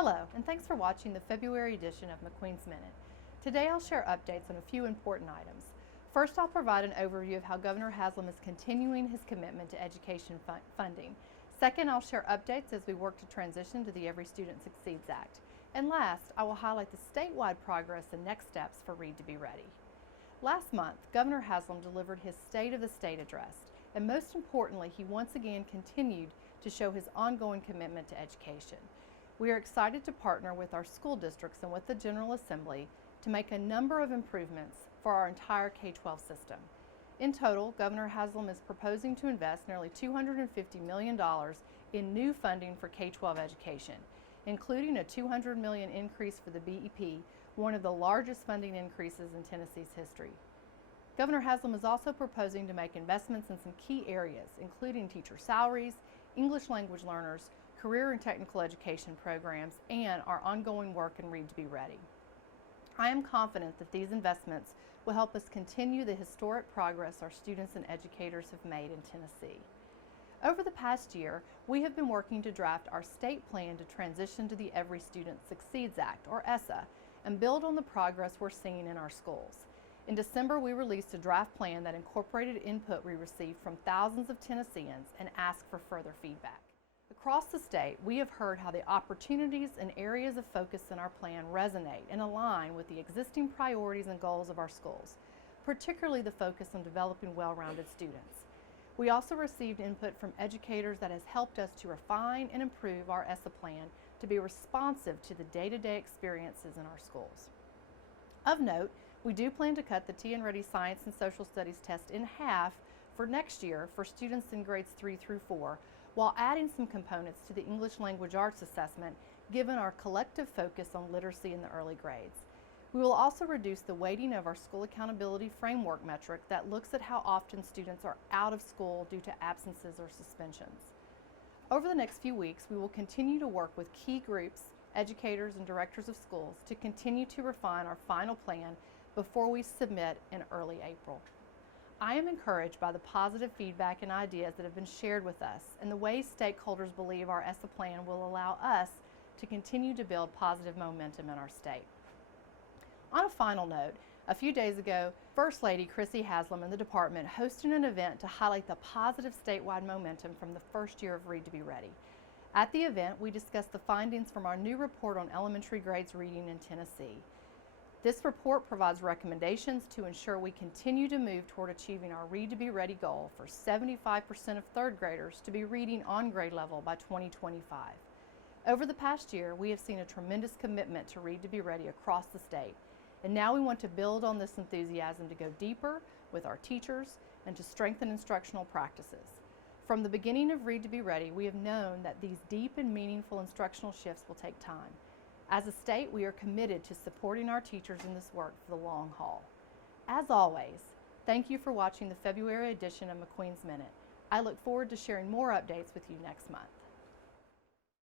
Hello, and thanks for watching the February edition of McQueen's Minute. Today I'll share updates on a few important items. First, I'll provide an overview of how Governor Haslam is continuing his commitment to education funding. Second, I'll share updates as we work to transition to the Every Student Succeeds Act. And last, I will highlight the statewide progress and next steps for Read to Be Ready. Last month, Governor Haslam delivered his State of the State address, and most importantly, he once again continued to show his ongoing commitment to education. We are excited to partner with our school districts and with the General Assembly to make a number of improvements for our entire K-12 system. In total, Governor Haslam is proposing to invest nearly $250 million in new funding for K-12 education, including a $200 million increase for the BEP, one of the largest funding increases in Tennessee's history. Governor Haslam is also proposing to make investments in some key areas, including teacher salaries, English language learners, career and technical education programs, and our ongoing work in Read to Be Ready. I am confident that these investments will help us continue the historic progress our students and educators have made in Tennessee. Over the past year, we have been working to draft our state plan to transition to the Every Student Succeeds Act, or ESSA, and build on the progress we're seeing in our schools. In December, we released a draft plan that incorporated input we received from thousands of Tennesseans and asked for further feedback. Across the state, we have heard how the opportunities and areas of focus in our plan resonate and align with the existing priorities and goals of our schools, particularly the focus on developing well-rounded students. We also received input from educators that has helped us to refine and improve our ESSA plan to be responsive to the day-to-day experiences in our schools. Of note, we do plan to cut the TN Ready Science and Social Studies test in half for next year for students in grades 3 through 4, while adding some components to the English Language Arts assessment, given our collective focus on literacy in the early grades. We will also reduce the weighting of our school accountability framework metric that looks at how often students are out of school due to absences or suspensions. Over the next few weeks, we will continue to work with key groups, educators, and directors of schools to continue to refine our final plan before we submit in early April. I am encouraged by the positive feedback and ideas that have been shared with us and the ways stakeholders believe our ESSA plan will allow us to continue to build positive momentum in our state. On a final note, a few days ago, First Lady Chrissy Haslam and the department hosted an event to highlight the positive statewide momentum from the first year of Read to Be Ready. At the event, we discussed the findings from our new report on elementary grades reading in Tennessee. This report provides recommendations to ensure we continue to move toward achieving our Read to Be Ready goal for 75% of third graders to be reading on grade level by 2025. Over the past year, we have seen a tremendous commitment to Read to Be Ready across the state, and now we want to build on this enthusiasm to go deeper with our teachers and to strengthen instructional practices. From the beginning of Read to Be Ready, we have known that these deep and meaningful instructional shifts will take time. As a state, we are committed to supporting our teachers in this work for the long haul. As always, thank you for watching the February edition of McQueen's Minute. I look forward to sharing more updates with you next month.